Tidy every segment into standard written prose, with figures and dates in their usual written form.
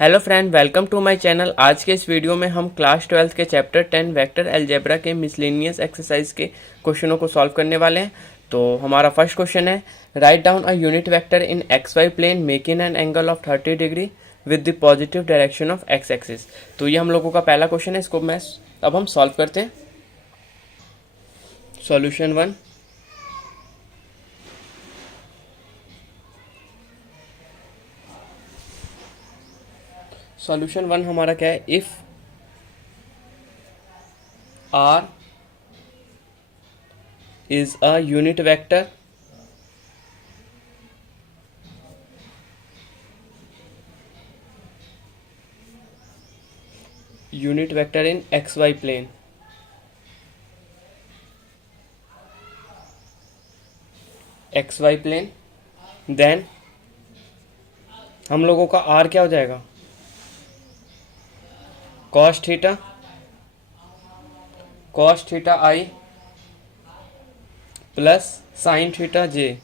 Hello friend, welcome to my channel. आज के इस वीडियो में हम क्लास 12 के चैप्टर 10 वेक्टर अलजेब्रा के मिसलेनियस एक्सरसाइज के क्वेश्चनों को सॉल्व करने वाले हैं। तो हमारा फर्स्ट क्वेश्चन है, write down a unit vector in x y plane making an angle of 30 degree with the positive direction of x axis. तो ये हम लोगों का पहला क्वेश्चन है, इसको अब हम सॉल्व करते हैं। सॉल्यूशन 1, सॉल्यूशन 1 हमारा क्या है, if r is a unit vector in xy plane, then हम लोगों का r क्या हो जाएगा, cos theta i plus sine theta j।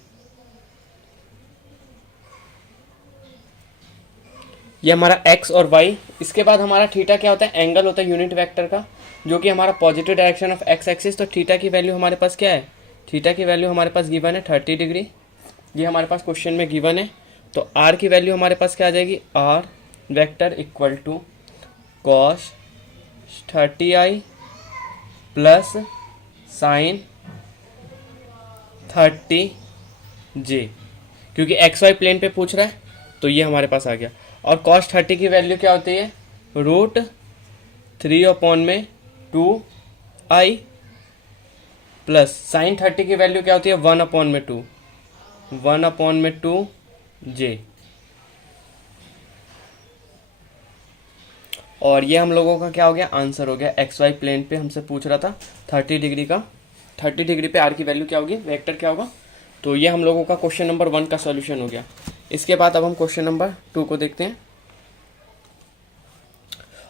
ये हमारा x और y। इसके बाद हमारा थीटा क्या होता है, एंगल होता है यूनिट वेक्टर का, जो कि हमारा positive direction of x axis. तो थीटा की वैल्यू हमारे पास क्या है, थीटा की वैल्यू हमारे पास गिवन है 30 डिग्री। ये हमारे पास क्वेश्चन में गिवन है। तो r की वैल्यू हमारे पास क्या आ जाएगी, r vector equal to cos 30i plus sine 30j, क्योंकि एक्स वाई प्लेन पे पूछ रहा है तो ये हमारे पास आ गया। और cos 30 की वैल्यू क्या होती है, √3/2i प्लस साइन 30 की वैल्यू क्या होती है, 1/2j। और ये हम लोगों का क्या हो गया, आंसर हो गया। एक्स वाई प्लेन पे हमसे पूछ रहा था 30 डिग्री का, 30 डिग्री पे आर की वैल्यू क्या होगी, वेक्टर क्या होगा। तो ये हम लोगों का क्वेश्चन नंबर 1 का सॉल्यूशन हो गया। इसके बाद अब हम क्वेश्चन नंबर 2 को देखते हैं।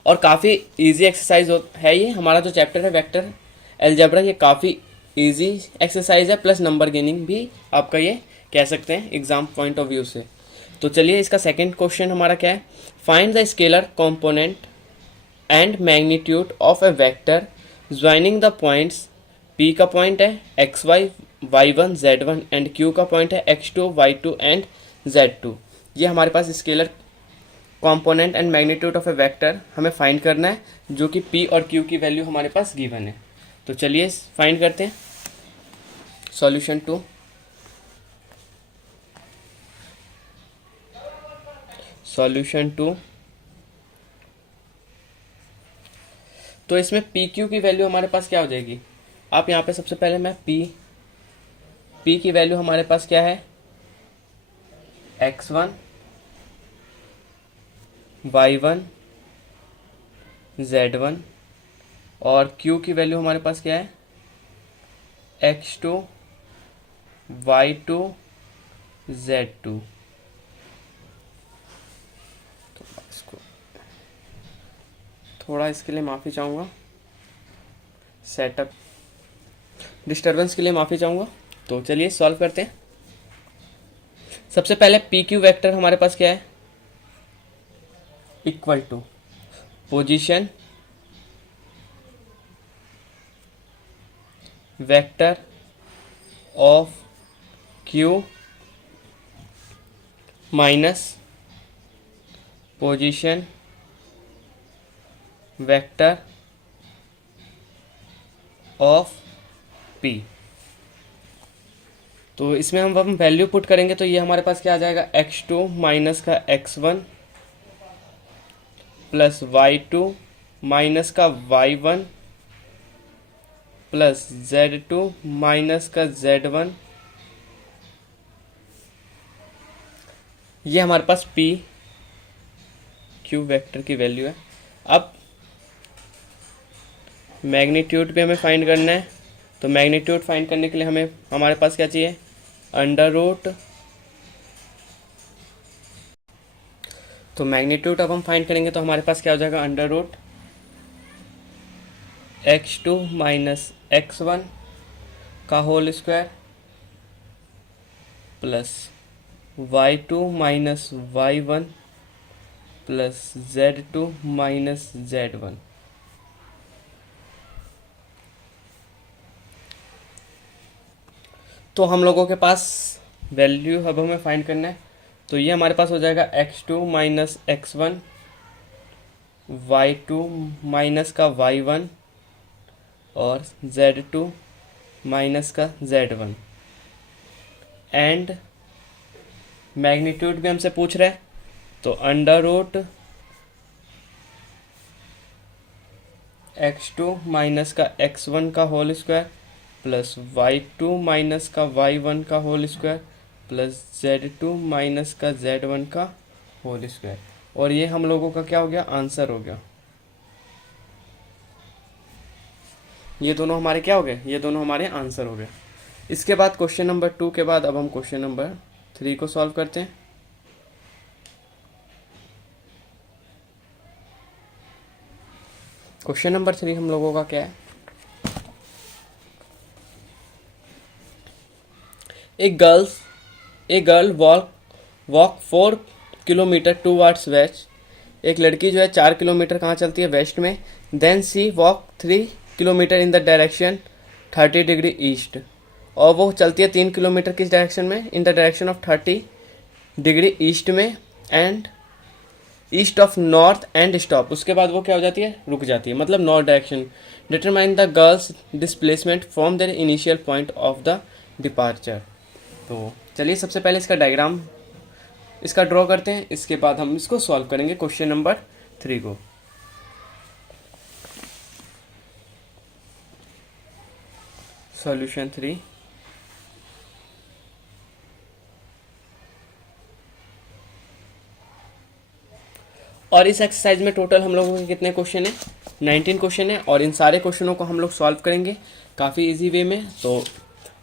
और काफ़ी इजी एक्सरसाइज है ये। हमारा जो चैप्टर है वेक्टर अलजेब्रा, ये काफ़ी इजी एक्सरसाइज है, प्लस नंबर गेनिंग भी आपका ये कह सकते हैं एग्जाम पॉइंट ऑफ व्यू से। तो चलिए, इसका सेकेंड क्वेश्चन हमारा क्या है, find the scalar component and magnitude of a vector joining the points. P का पॉइंट है xy, y1, z1 and Q का पॉइंट है x2, y2 एंड z2। ये हमारे पास scalar component and magnitude of a vector हमें find करना है, जो कि P और Q की वैल्यू हमारे पास गिवन है। तो चलिए फाइंड करते हैं। सॉल्यूशन 2, तो इसमें पी क्यू की वैल्यू हमारे पास क्या हो जाएगी। आप यहाँ पे सबसे पहले मैं पी की वैल्यू हमारे पास क्या है, x1, y1, z1 और q की वैल्यू हमारे पास क्या है, x2, y2, z2। तो इसको थोड़ा, इसके लिए माफ़ी चाहूँगा, सेटअप डिस्टर्बेंस के लिए माफ़ी चाहूँगा। तो चलिए सॉल्व करते हैं। सबसे पहले पी क्यू वेक्टर हमारे पास क्या है, equal to position vector of q minus position vector of p. तो इसमें हम वैल्यू पुट करेंगे तो ये हमारे पास क्या आ जाएगा, x2 माइनस का x1 प्लस y2 माइनस का y1 प्लस z2 माइनस का z1। ये हमारे पास p q वेक्टर की वैल्यू है। अब मैग्नीट्यूड पे हमें फाइंड करना है। तो मैग्नीट्यूड फाइंड करने के लिए हमारे पास क्या चाहिए, अंडर रूट। तो मैग्नीट्यूड अब हम फाइंड करेंगे तो हमारे पास क्या हो जाएगा, under root x2 minus x1 का whole square plus y2 minus y1 plus Z2 minus Z1। तो हम लोगों के पास वैल्यू अब हमें फाइंड करना है, तो ये हमारे पास हो जाएगा x2 minus x1, y2 minus का y1 और Z2 माइनस का Z1। एंड मैग्नीट्यूड भी हमसे पूछ रहा है, तो अंडर रूट x2 माइनस का x1 का whole square plus y2 minus का y1 का whole square plus Z2 minus का Z1 का होल स्क्वायर। और ये हम लोगों का क्या हो गया, आंसर हो गया। ये दोनों हमारे क्या हो गए, ये दोनों हमारे आंसर हो गए। इसके बाद क्वेश्चन नंबर 2 के बाद अब हम क्वेश्चन नंबर 3 को सॉल्व करते हैं। क्वेश्चन नंबर 3 हम लोगों का क्या है, a girl walk 4 kilometre towards west. एक लड़की जो है 4 किलोमीटर कहाँ चलती है, वेस्ट में। Then she walk 3 kilometre in the direction 30 degree east. और वो चलती है 3 किलोमीटर किस डायरेक्शन में, in the direction of 30 degree east में and east of north and stop. उसके बाद वो क्या हो जाती है, रुक जाती है, मतलब north direction. Determine the girls displacement from their initial point of the departure. तो चलिए सबसे पहले इसका डायग्राम इसका ड्रॉ करते हैं, इसके बाद हम इसको सॉल्व करेंगे क्वेश्चन नंबर 3 को। सॉल्यूशन 3। और इस एक्सरसाइज में टोटल हम लोगों के कितने क्वेश्चन हैं, 19 क्वेश्चन है। और इन सारे क्वेश्चनों को हम लोग सॉल्व करेंगे काफ़ी इजी वे में। तो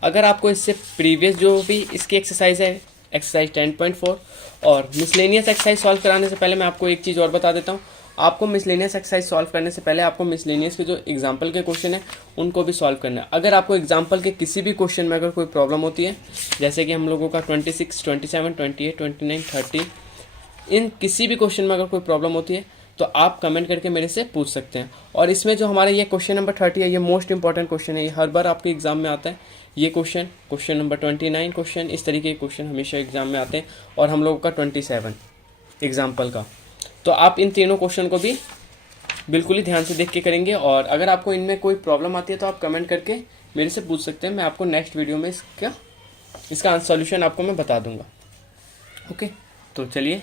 अगर आपको इससे प्रीवियस जो भी इसकी एक्सरसाइज है, एक्सरसाइज 10.4 और मिसलेनियस एक्सरसाइज सॉल्व कराने से पहले मैं आपको एक चीज़ और बता देता हूँ। आपको मिसलेनियस एक्सरसाइज सॉल्व करने से पहले आपको मिसलेनियस के जो एग्जाम्पल के क्वेश्चन है उनको भी सॉल्व करना है। अगर आपको एग्जाम्पल के किसी भी क्वेश्चन में अगर कोई प्रॉब्लम होती है, जैसे कि हम लोगों का 26, 27, 28, 29, 30, इन किसी भी क्वेश्चन में अगर कोई प्रॉब्लम होती है तो आप कमेंट करके मेरे से पूछ सकते हैं। और इसमें जो हमारा ये क्वेश्चन नंबर 30 है, ये मोस्ट इंपॉर्टेंट क्वेश्चन है, ये हर बार आपके एग्जाम में आता है। ये क्वेश्चन नंबर 29 क्वेश्चन, इस तरीके के क्वेश्चन हमेशा एग्जाम में आते हैं। और हम लोगों का 27 एग्जाम्पल का। तो आप इन तीनों क्वेश्चन को भी बिल्कुल ही ध्यान से देख के करेंगे। और अगर आपको इनमें कोई प्रॉब्लम आती है तो आप कमेंट करके मेरे से पूछ सकते हैं। मैं आपको नेक्स्ट वीडियो में इसका सॉल्यूशन आपको मैं बता दूंगा। ओके, तो चलिए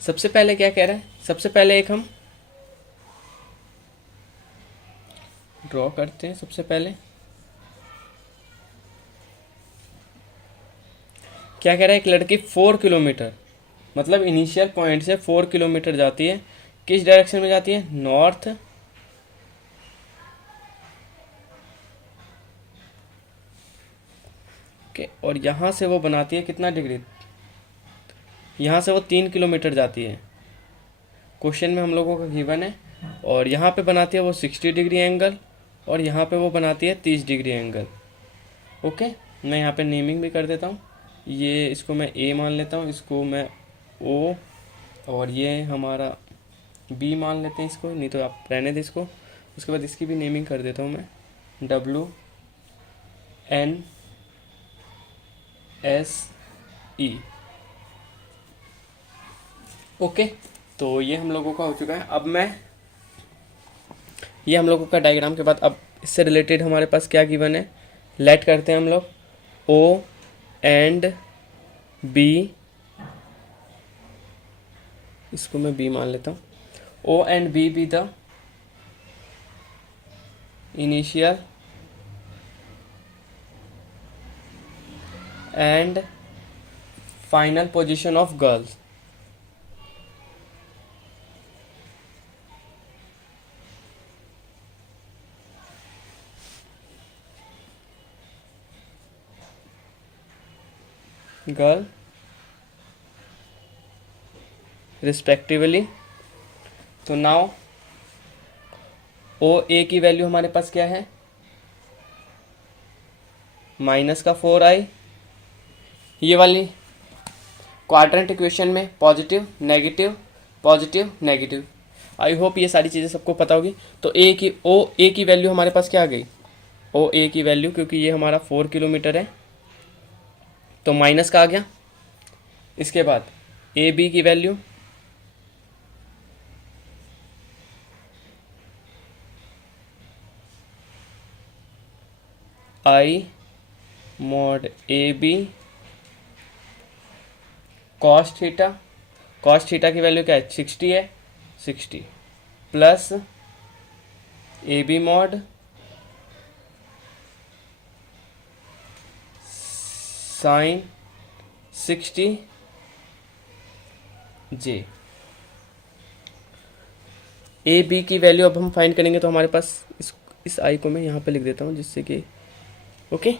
सबसे पहले क्या कह रहा है, सबसे पहले एक हम ड्रॉ करते हैं। सबसे पहले क्या कह रहा है, एक लड़की 4 किलोमीटर मतलब इनिशियल पॉइंट से 4 किलोमीटर जाती है, किस डायरेक्शन में जाती है, नॉर्थ के। और यहाँ से वो बनाती है कितना डिग्री, यहाँ से वो 3 किलोमीटर जाती है, क्वेश्चन में हम लोगों का गिवन है। और यहाँ पे बनाती है वो 60 डिग्री एंगल और यहाँ पे वो बनाती है 30 डिग्री एंगल। ओके, मैं यहाँ पे नेमिंग भी कर देता हूँ। ये इसको मैं ए मान लेता हूँ, इसको मैं ओ, और ये हमारा बी मान लेते हैं इसको, नहीं तो आप रहने दें इसको। उसके बाद इसकी भी नेमिंग कर देता हूँ मैं, WNS E। ओके, तो ये हम लोगों का हो चुका है। अब मैं ये हम लोगों का डायग्राम के बाद अब इससे रिलेटेड हमारे पास क्या गिवन है, लेट करते हैं हम लोग O एंड B, इसको मैं B मान लेता हूँ। O and B be the initial and final position of girls. Girl respectively. तो नाउ ओ ए की वैल्यू हमारे पास क्या है, -4i। ये वाली क्वाड्रेंट इक्वेशन में positive negative positive negative. I hope ये सारी चीज़ें सबको पता होगी। तो ए की वैल्यू हमारे पास क्या आ गई, ओ ए की वैल्यू, क्योंकि ये हमारा 4 किलोमीटर है तो माइनस का आ गया। इसके बाद ए बी की value i mod a b cos theta, cos theta की वैल्यू क्या है 60 है, 60 plus a b mod sine 60 j. A b की वैल्यू अब हम फाइंड करेंगे तो हमारे पास इस आई को मैं यहाँ पे लिख देता हूँ जिससे कि okay,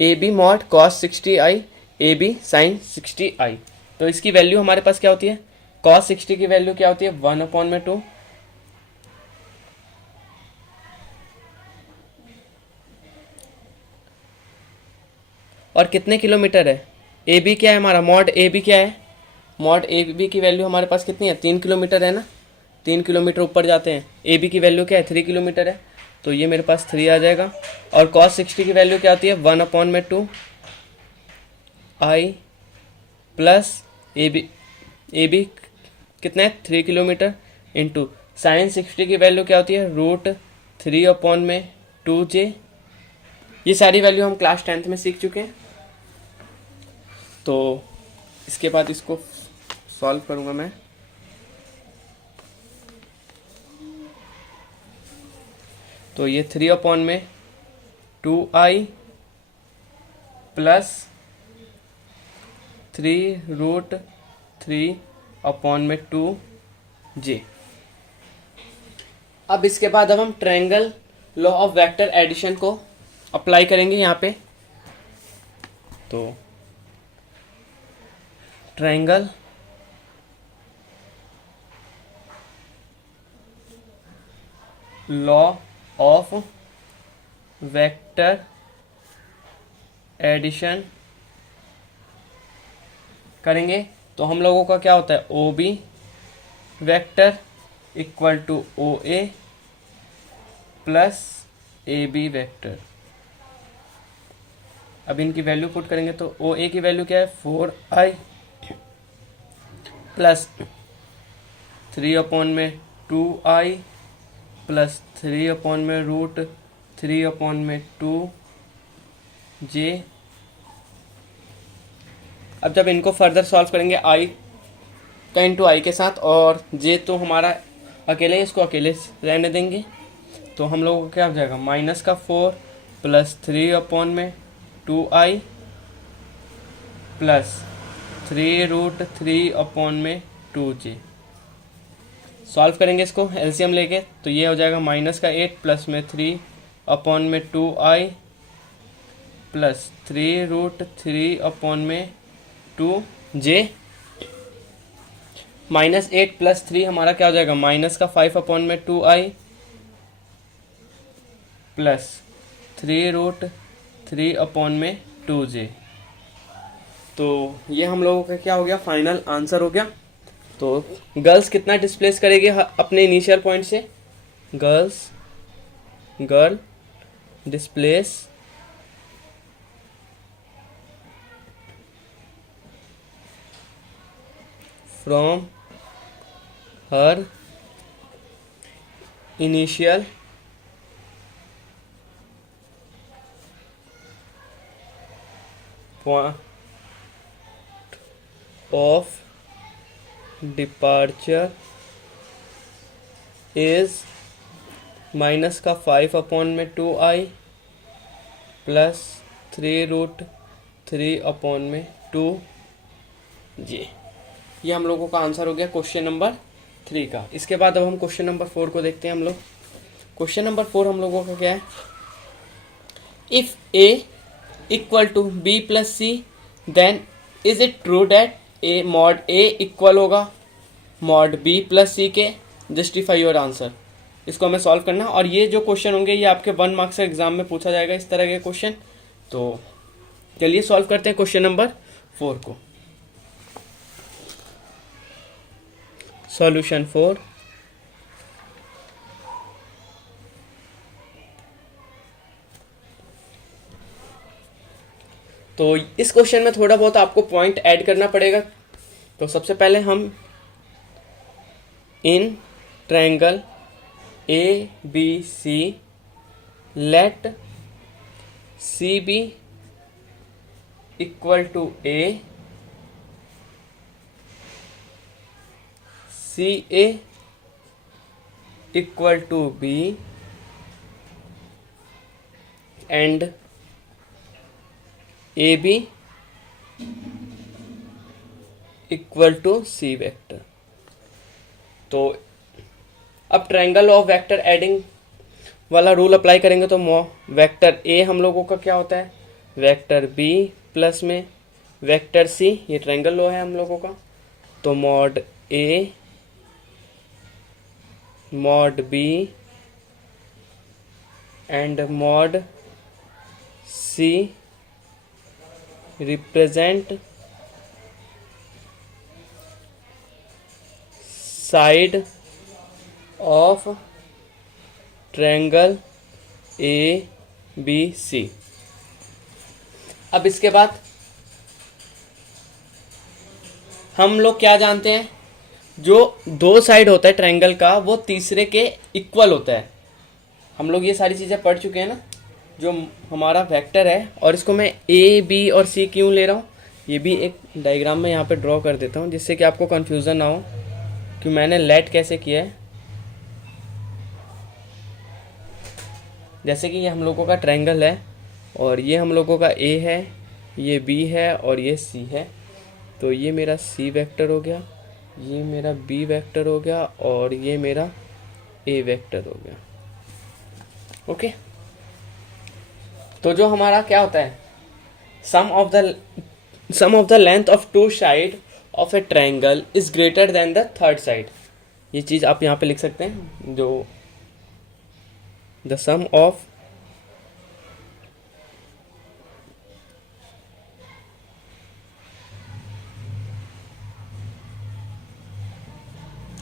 a b mod cos 60 i a b sine 60 i. तो इसकी वैल्यू हमारे पास क्या होती है, कॉस 60 की वैल्यू क्या होती है 1/2 और कितने किलोमीटर है, ए बी क्या है हमारा, मॉड ए बी क्या है, मॉड ए बी की वैल्यू हमारे पास कितनी है 3 किलोमीटर है ना, 3 किलोमीटर ऊपर जाते हैं। ए बी की वैल्यू क्या है 3 किलोमीटर है, तो ये मेरे पास 3 आ जाएगा। और कॉस 60 की वैल्यू क्या होती है 1/2 आई प्लस ए बी कितना है 3 किलोमीटर इंटू साइन 60 की वैल्यू क्या होती है √3/2 जे। ये सारी वैल्यू हम क्लास 10th में सीख चुके हैं। तो इसके बाद इसको सॉल्व करूंगा मैं। तो ये 3/2 आई प्लस 3√3/2 जे। अब इसके बाद अब हम triangle law of vector addition को अप्लाई करेंगे यहाँ पे। तो triangle law of vector addition करेंगे तो हम लोगों का क्या होता है o b vector equal to o a plus a b vector. अब इनकी वैल्यू पुट करेंगे तो ओ ए की वैल्यू क्या है 4i प्लस 3/2i प्लस 3/√3/2 जे। अब जब इनको फर्दर सॉल्व करेंगे आई का इंटू आई के साथ, और जे तो हमारा अकेले, इसको अकेले रहने देंगे, तो हम लोगों को क्या हो जाएगा माइनस का 4 प्लस 3/2i प्लस 3√3/2 जे। सॉल्व करेंगे इसको एलसीएम लेके तो ये हो जाएगा माइनस का 8 प्लस में 3/2i प्लस 3√3/2 जे। -8 प्लस 3 हमारा क्या हो जाएगा माइनस का 5/2i प्लस 3√3/2 जे। तो ये हम लोगों का क्या हो गया फाइनल आंसर हो गया। तो गर्ल्स कितना डिस्प्लेस करेगी अपने इनिशियल पॉइंट से, girl displace from her initial point of departure is minus का 5/2i प्लस 3√3/2 जी। ये हम लोगों का आंसर हो गया क्वेश्चन नंबर 3 का। इसके बाद अब हम क्वेश्चन नंबर 4 को देखते हैं हम लोग। क्वेश्चन नंबर 4 हम लोगों का क्या है, if a equal to b plus c then is it true that a mod a equal होगा मॉड बी प्लस सी के, जस्टिफाई योर आंसर। इसको हमें सॉल्व करना, और ये जो क्वेश्चन होंगे ये आपके 1 मार्क्स के एग्जाम में पूछा जाएगा इस तरह के क्वेश्चन। तो चलिए सॉल्व करते हैं क्वेश्चन नंबर 4 को। सॉल्यूशन फॉर तो इस क्वेश्चन में थोड़ा बहुत आपको पॉइंट ऐड करना पड़ेगा। तो सबसे पहले हम in triangle a b c let c b equal to a, c a equal to b and a b equal to C vector. तो अब ट्रायंगल ऑफ वेक्टर एडिंग वाला रूल अप्लाई करेंगे तो वेक्टर ए हम लोगों का क्या होता है, वेक्टर बी प्लस में वेक्टर सी, ये ट्रायंगल लॉ है हम लोगों का। तो mod a mod b and mod c represent side of triangle a b c. अब इसके बाद हम लोग क्या जानते हैं, जो दो साइड होता है ट्रायंगल का वो तीसरे के इक्वल होता है। हम लोग ये सारी चीज़ें पढ़ चुके हैं ना। जो हमारा वेक्टर है, और इसको मैं ए बी और सी क्यों ले रहा हूँ, ये भी एक डायग्राम में यहाँ पे ड्रॉ कर देता हूँ जिससे कि आपको कन्फ्यूज़न ना हो कि मैंने लेट कैसे किया है। जैसे कि ये हम लोगों का ट्रायंगल है और ये हम लोगों का ए है, ये बी है और ये सी है। तो ये मेरा सी वेक्टर हो गया, ये मेरा बी वेक्टर हो गया और ये मेरा ए वेक्टर हो गया। ओके, तो जो हमारा क्या होता है, sum of the length of two side of a triangle is greater than the third side. ये चीज़ आप यहाँ पे लिख सकते हैं, जो the sum of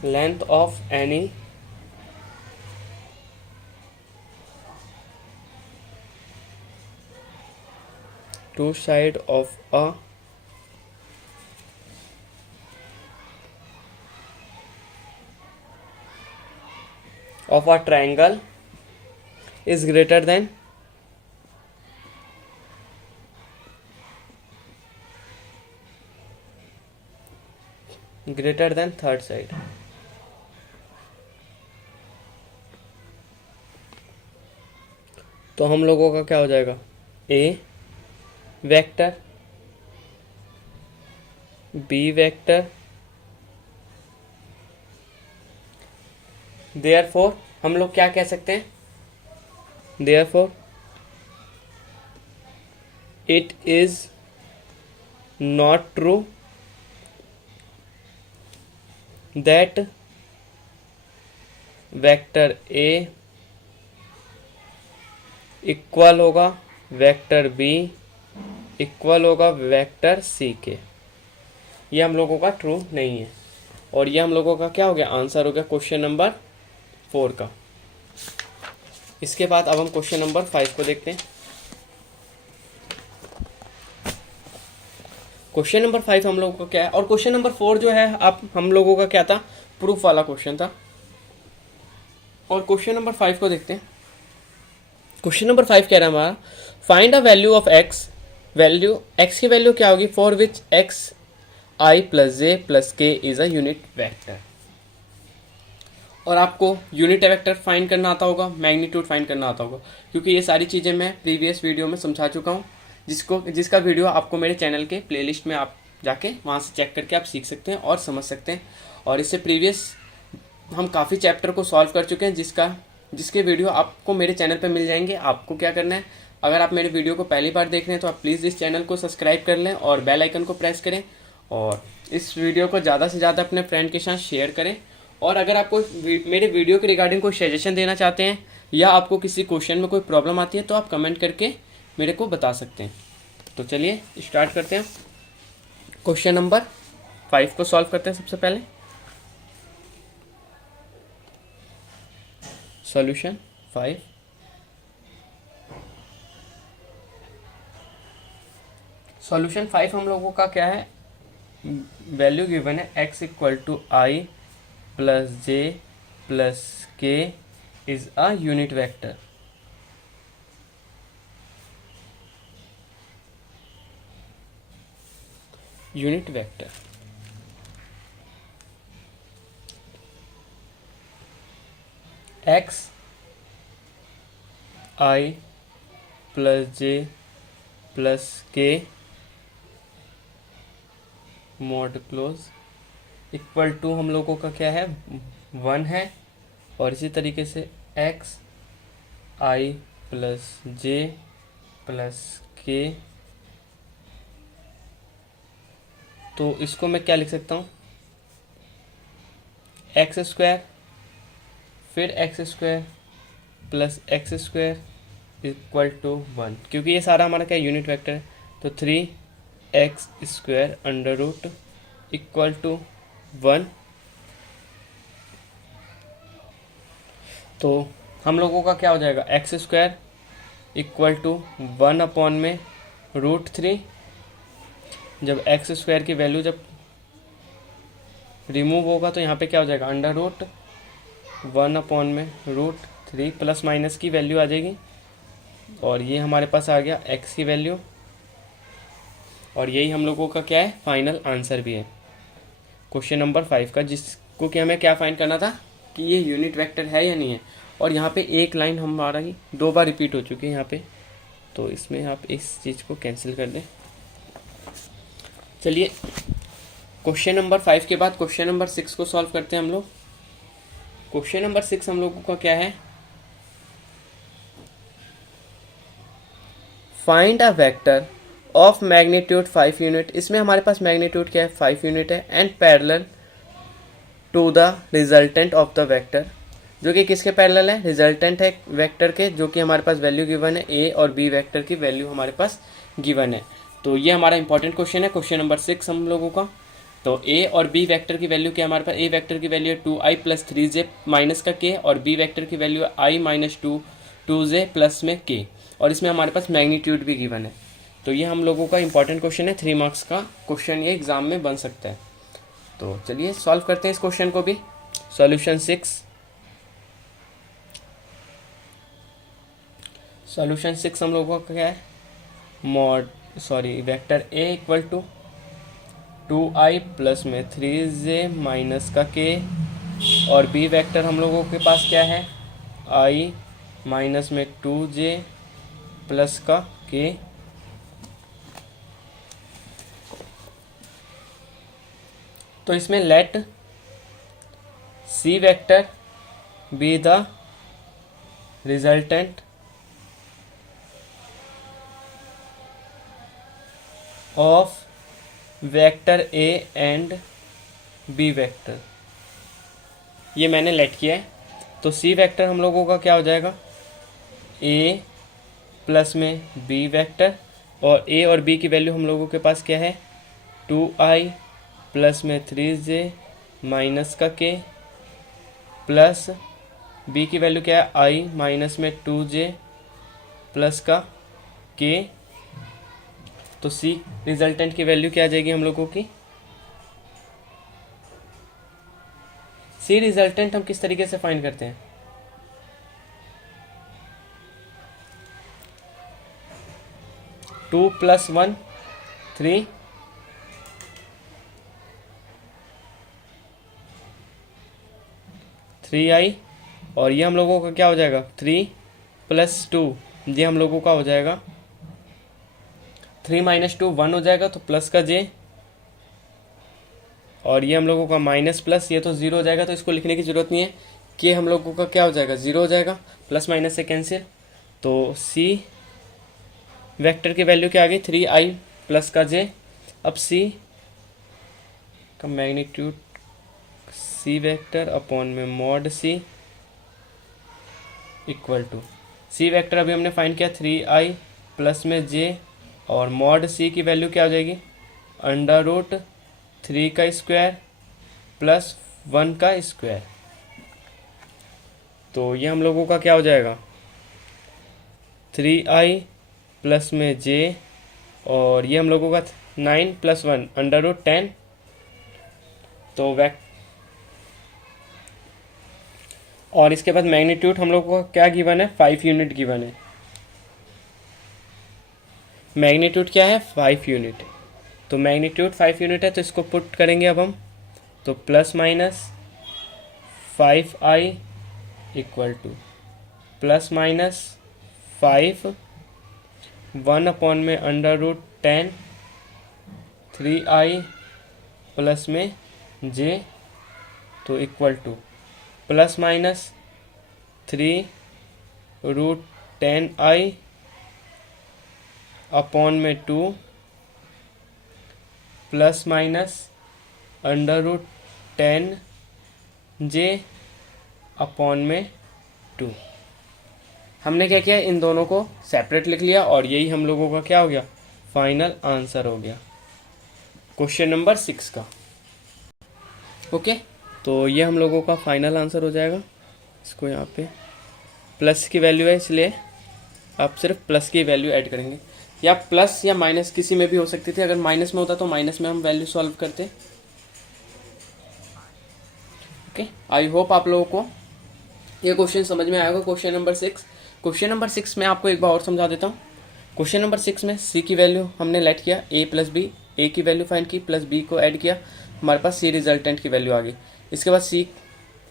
length of any two side of a triangle is greater than third side। तो हम लोगों का क्या हो जाएगा, ए वेक्टर बी वेक्टर, देयरफॉर हम लोग क्या कह सकते हैं, therefore it is not true that vector a equal होगा वेक्टर बी इक्वल होगा वेक्टर सी के। ये हम लोगों का ट्रू नहीं है। और ये हम लोगों का क्या हो गया, आंसर हो गया क्वेश्चन नंबर 4 का। इसके बाद अब हम क्वेश्चन नंबर 5 को देखते हैं। क्वेश्चन नंबर 5 हम लोगों का क्या है, और क्वेश्चन नंबर 4 जो है आप हम लोगों का क्या था, प्रूफ वाला क्वेश्चन था। और क्वेश्चन नंबर 5 को देखते हैं। क्वेश्चन नंबर 5 कह रहा है हमारा, find a value of x, value x की वैल्यू क्या होगी, for which x I plus J plus K is a unit vector. और आपको यूनिट वेक्टर फाइंड करना आता होगा, मैग्नीट्यूड फाइंड करना आता होगा, क्योंकि ये सारी चीज़ें मैं प्रीवियस वीडियो में समझा चुका हूँ, जिसका वीडियो आपको मेरे चैनल के प्लेलिस्ट में आप जाके वहाँ से चेक करके आप सीख सकते हैं और समझ सकते हैं। और इससे प्रीवियस हम काफ़ी चैप्टर को सॉल्व कर चुके हैं, जिसके वीडियो आपको मेरे चैनल पर मिल जाएंगे। आपको क्या करना है, अगर आप मेरे वीडियो को पहली बार देख रहे हैं तो आप प्लीज़ इस चैनल को सब्सक्राइब कर लें और बेल आइकन को प्रेस करें, और इस वीडियो को ज़्यादा से ज़्यादा अपने फ्रेंड के साथ शेयर करें। और अगर आपको मेरे वीडियो के रिगार्डिंग कोई सजेशन देना चाहते हैं या आपको किसी क्वेश्चन में कोई प्रॉब्लम आती है तो आप कमेंट करके मेरे को बता सकते हैं। तो चलिए स्टार्ट करते हैं, क्वेश्चन नंबर 5 को सॉल्व करते हैं। सबसे पहले सॉल्यूशन 5। सॉल्यूशन 5 हम लोगों का क्या है, वैल्यू गिवन है x equal to I plus J plus K is a unit vector. Unit vector x I plus J plus K mod close equal to हम लोगों का क्या है 1 है, और इसी तरीके से x आई प्लस जे प्लस के, तो इसको मैं क्या लिख सकता हूँ, एक्स स्क्वायर फिर x square plus x square equal to 1, क्योंकि ये सारा हमारा क्या यूनिट वेक्टर है। तो 3x square under root equal to 1। तो हम लोगों का क्या हो जाएगा, x square equal to 1 upon में रूट 3। जब एक्स स्क्वायर की वैल्यू जब रिमूव होगा तो यहाँ पे क्या हो जाएगा, अंडर रूट 1 अपॉन में रूट 3 प्लस माइनस की वैल्यू आ जाएगी, और ये हमारे पास आ गया x की वैल्यू, और यही हम लोगों का क्या है फाइनल आंसर भी है क्वेश्चन नंबर 5 का, जिसको कि हमें क्या फाइंड करना था कि ये यूनिट वेक्टर है या नहीं है। और यहाँ पे एक लाइन हमारा ही 2 बार रिपीट हो चुकी है यहाँ पे, तो इसमें आप इस चीज़ को कैंसिल कर दें। चलिए क्वेश्चन नंबर 5 के बाद क्वेश्चन नंबर 6 को सॉल्व करते हैं हम लोग। क्वेश्चन नंबर 6 हम लोगों का क्या है, find a vector of magnitude 5 unit. इसमें हमारे पास मैग्नीट्यूड क्या है 5 यूनिट है, and parallel to the resultant of the vector, जो कि किसके पैरेलल है, रिजल्टेंट है वेक्टर के, जो कि हमारे पास वैल्यू गिवन है ए और बी वेक्टर की वैल्यू हमारे पास गिवन है। तो ये हमारा इंपॉर्टेंट क्वेश्चन है क्वेश्चन नंबर 6 हम लोगों का। तो ए और बी वेक्टर की वैल्यू क्या हमारे पास, ए वेक्टर की वैल्यू है 2i प्लस 3j माइनस का k, और बी वेक्टर की वैल्यू है i माइनस 2j प्लस में k, और इसमें हमारे पास मैग्नीट्यूड भी गिवन है। तो ये हम लोगों का इंपॉर्टेंट क्वेश्चन है, 3 मार्क्स का क्वेश्चन ये एग्जाम में बन सकता है। तो चलिए सॉल्व करते हैं इस क्वेश्चन को भी। सॉल्यूशन 6 हम लोगों का क्या है, vector a equal to 2i plus में 3j माइनस का k, और बी वेक्टर हम लोगों के पास क्या है i माइनस में 2j प्लस का k। तो इसमें let c vector be the resultant of vector a and b vector, ये मैंने लेट किया है। तो सी वेक्टर हम लोगों का क्या हो जाएगा, ए प्लस में बी वेक्टर, और ए और बी की वैल्यू हम लोगों के पास क्या है 2i प्लस में 3j माइनस का k, प्लस बी की वैल्यू क्या है i माइनस में 2j प्लस का k। तो सी रिजल्टेंट की वैल्यू क्या आ जाएगी हम लोगों की, सी रिजल्टेंट हम किस तरीके से फाइंड करते हैं, टू प्लस 1 3, थ्री आई, और ये हम लोगों का क्या हो जाएगा 3 प्लस 2, ये हम लोगों का हो जाएगा 3 माइनस 2 1 हो जाएगा, तो प्लस का j, और ये हम लोगों का माइनस प्लस, ये तो 0 हो जाएगा, तो इसको लिखने की ज़रूरत नहीं है कि हम लोगों का क्या हो जाएगा 0 हो जाएगा, प्लस माइनस से कैंसिल। तो सी वेक्टर की वैल्यू क्या आ गई 3i प्लस का j। अब सी का मैग्नीट्यूड सी वेक्टर अपॉन में mod C equal to, C vector अभी हमने फाइंड किया 3i प्लस में j, और मॉड सी की वैल्यू क्या हो जाएगी अंडर रूट 3 का स्क्वायर प्लस 1 का स्क्वायर। तो ये हम लोगों का क्या हो जाएगा 3i प्लस में j, और ये हम लोगों का 9 + 1 √10। तो और इसके बाद मैग्नीट्यूड हम लोगों का क्या गिवन है 5 यूनिट गिवन है। मैग्नीट्यूड क्या है 5 यूनिट। तो मैग्नीट्यूड 5 यूनिट है, तो इसको पुट करेंगे अब हम। तो ±5i इक्वल टू ±5 1 में √10 3i प्लस में j, तो इक्वल टू ±3√10i अपॉन में 2 ±√10j अपॉन में 2। हमने क्या किया, इन दोनों को सेपरेट लिख लिया, और यही हम लोगों का क्या हो गया फाइनल आंसर हो गया क्वेश्चन नंबर 6 का। ओके, तो ये हम लोगों का फाइनल आंसर हो जाएगा। इसको यहाँ पे प्लस की वैल्यू है, इसलिए आप सिर्फ प्लस की वैल्यू ऐड करेंगे, या प्लस या माइनस किसी में भी हो सकती थी। अगर माइनस में होता तो माइनस में हम वैल्यू सॉल्व करते। ओके, आई होप आप लोगों को ये क्वेश्चन समझ में आएगा। Question number 6। क्वेश्चन नंबर 6 में आपको एक बार और समझा देता हूँ। क्वेश्चन नंबर 6 में सी की वैल्यू हमने लेट किया, a + b, a की वैल्यू फाइंड की प्लस b को ऐड किया, हमारे पास सी रिजल्टेंट की वैल्यू आ गई। इसके बाद सी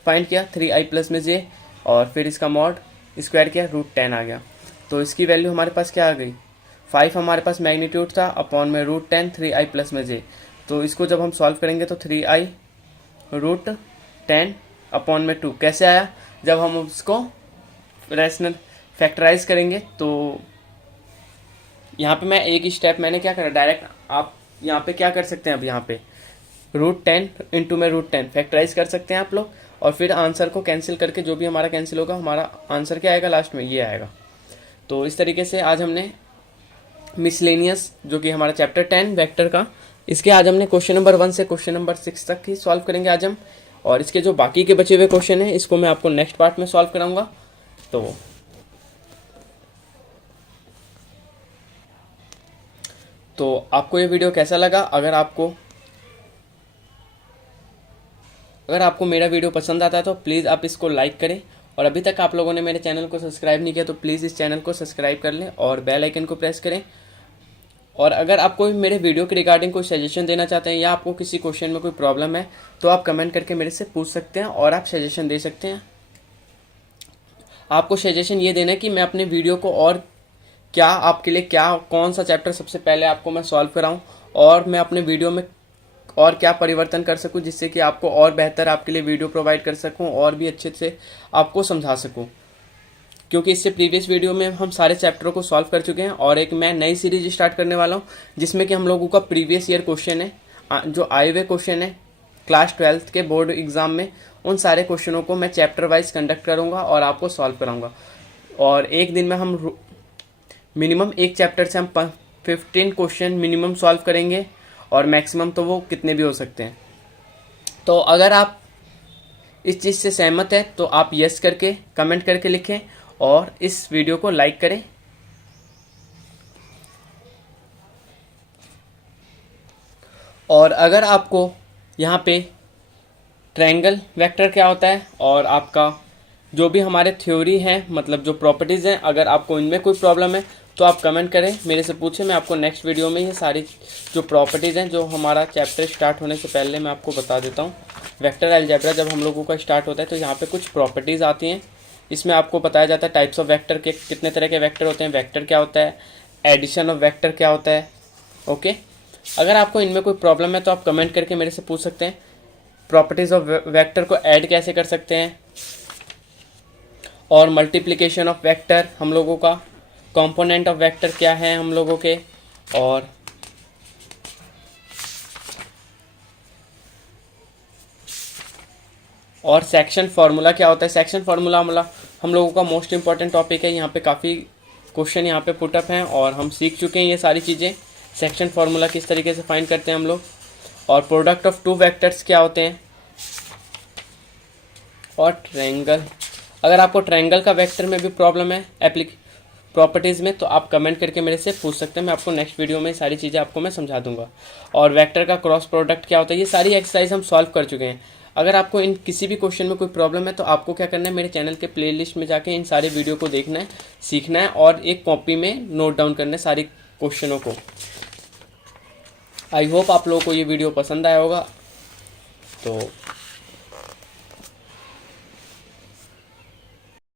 फाइंड किया 3i प्लस में j, और फिर इसका मॉड स्क्वायर किया, √10 आ गया। तो इसकी वैल्यू हमारे पास क्या आ गई 5 हमारे पास मैग्नीट्यूड था, अपॉन में √10 3i प्लस में j। तो इसको जब हम सॉल्व करेंगे तो 3i √10 अपॉन में 2 कैसे आया, जब हम उसको रैशनल फैक्टराइज करेंगे। तो यहाँ पे मैं एक ही स्टेप मैंने क्या करा, डायरेक्ट आप यहाँ पे क्या कर सकते हैं, अब यहाँ पे √10 इंटू में √10 फैक्टराइज कर सकते हैं आप लोग, और फिर आंसर को कैंसिल करके जो भी हमारा कैंसिल होगा, हमारा आंसर क्या आएगा लास्ट में, ये आएगा। तो इस तरीके से आज हमने मिसलेनियस, जो कि हमारा चैप्टर 10 वेक्टर का, इसके आज हमने क्वेश्चन नंबर 1 से क्वेश्चन नंबर 6 तक ही सॉल्व करेंगे आज हम। और इसके जो बाकी के बचे हुए क्वेश्चन हैं, इसको मैं आपको नेक्स्ट पार्ट में सॉल्व कराऊंगा। तो आपको ये वीडियो कैसा लगा, अगर आपको मेरा वीडियो पसंद आता है तो प्लीज़ आप इसको लाइक करें, और अभी तक आप लोगों ने मेरे चैनल को सब्सक्राइब नहीं किया तो प्लीज़ इस चैनल को सब्सक्राइब कर लें और बेल आइकन को प्रेस करें। और अगर आप कोई मेरे वीडियो के रिगार्डिंग कोई सजेशन देना चाहते हैं, या आपको किसी क्वेश्चन में कोई प्रॉब्लम है, तो आप कमेंट करके मेरे से पूछ सकते हैं और आप सजेशन दे सकते हैं। आपको सजेशन ये देना है कि मैं अपने वीडियो को और क्या आपके लिए कौन सा चैप्टर सबसे पहले आपको मैं सॉल्व कराऊं, और मैं अपने वीडियो में और क्या परिवर्तन कर सकूं, जिससे कि आपको और बेहतर आपके लिए वीडियो प्रोवाइड कर सकूं और भी अच्छे से आपको समझा सकूं। क्योंकि इससे प्रीवियस वीडियो में हम सारे चैप्टरों को सॉल्व कर चुके हैं, और एक मैं नई सीरीज स्टार्ट करने वाला हूं, जिसमें कि हम लोगों का प्रीवियस ईयर क्वेश्चन है, जो आए हुए क्वेश्चन है क्लास 12th के बोर्ड एग्जाम में, उन सारे क्वेश्चनों को मैं चैप्टर वाइज कंडक्ट करूँगा और आपको सॉल्व कराऊँगा। और एक दिन में हम मिनिमम एक चैप्टर से हम 15 क्वेश्चन मिनिमम सॉल्व करेंगे, और मैक्सिमम तो वो कितने भी हो सकते हैं। तो अगर आप इस चीज़ से सहमत है तो आप यस करके कमेंट करके लिखें, और इस वीडियो को लाइक करें। और अगर आपको यहाँ पे ट्रायंगल वेक्टर क्या होता है, और आपका जो भी हमारे थ्योरी है, मतलब जो प्रॉपर्टीज़ हैं, अगर आपको इनमें कोई प्रॉब्लम है तो आप कमेंट करें, मेरे से पूछें। मैं आपको नेक्स्ट वीडियो में ये सारी जो प्रॉपर्टीज़ हैं, जो हमारा चैप्टर स्टार्ट होने से पहले मैं आपको बता देता हूँ। वेक्टर अलजेब्रा जब हम लोगों का स्टार्ट होता है तो यहाँ पे कुछ प्रॉपर्टीज़ आती हैं। इसमें आपको बताया जाता है टाइप्स ऑफ वेक्टर के, कितने तरह के वेक्टर होते हैं, वेक्टर क्या होता है, एडिशन ऑफ वेक्टर क्या होता है। ओके, अगर आपको इनमें कोई प्रॉब्लम है तो आप कमेंट करके मेरे से पूछ सकते हैं। प्रॉपर्टीज़ ऑफ वेक्टर को ऐड कैसे कर सकते हैं, और मल्टीप्लिकेशन ऑफ वेक्टर, हम लोगों का कंपोनेंट ऑफ वेक्टर क्या है हम लोगों के, और सेक्शन फार्मूला क्या होता है। सेक्शन फार्मूला हम लोगों का मोस्ट इंपॉर्टेंट टॉपिक है। यहाँ पे काफ़ी क्वेश्चन यहाँ पे पुटअप हैं, और हम सीख चुके हैं ये सारी चीज़ें। सेक्शन फार्मूला किस तरीके से फाइंड करते हैं हम लोग, और प्रोडक्ट ऑफ टू वेक्टर्स क्या होते हैं, और ट्रायंगल अगर आपको ट्रायंगल का वेक्टर में भी प्रॉब्लम है प्रॉपर्टीज़ में, तो आप कमेंट करके मेरे से पूछ सकते हैं। मैं आपको नेक्स्ट वीडियो में सारी चीज़ें आपको मैं समझा दूंगा। और वेक्टर का क्रॉस प्रोडक्ट क्या होता है, ये सारी एक्सरसाइज हम सॉल्व कर चुके हैं। अगर आपको इन किसी भी क्वेश्चन में कोई प्रॉब्लम है तो आपको क्या करना है, मेरे चैनल के प्लेलिस्ट में जाके इन सारे वीडियो को देखना है, सीखना है और एक कॉपी में नोट डाउन करना है सारे क्वेश्चनों को। आई होप आप लोगों को ये वीडियो पसंद आया होगा। तो